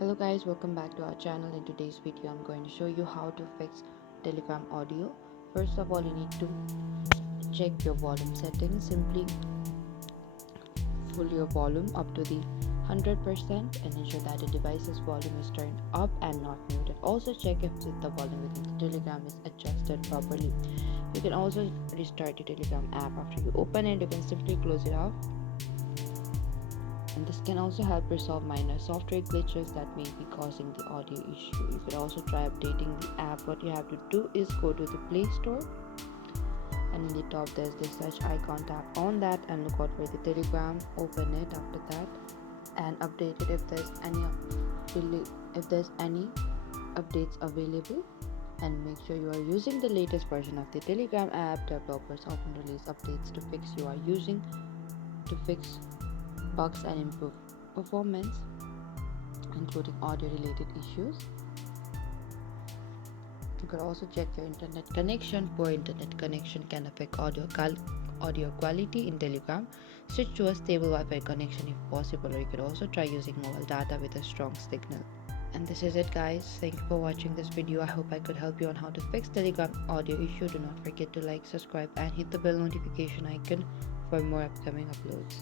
Hello guys, welcome back to our channel. In today's video I'm going to show you how to fix Telegram audio. First of all, you need to check your volume settings. Simply pull your volume up to the 100% and ensure that the device's volume is turned up and not muted. Also check if the volume within the Telegram is adjusted properly. You can also restart your Telegram app. After you open it, you can simply close it off, and this can also help resolve minor software glitches that may be causing the audio issue. You could also try updating the app. What you have to do is go to the Play Store, and in the top there's this search icon. Tap on that and look out for the Telegram. Open it after that and update it if there's any updates available, and make sure you are using the latest version of the Telegram app. Developers often release updates to fix bugs and improve performance, including audio related issues. You could also check your internet connection. Poor internet connection can affect audio quality in Telegram. Switch to a stable Wi-Fi connection if possible, or you could also try using mobile data with a strong signal. And this is it guys. Thank you for watching this video. I hope I could help you on how to fix Telegram audio issue. Do not forget to like, subscribe and hit the bell notification icon for more upcoming uploads.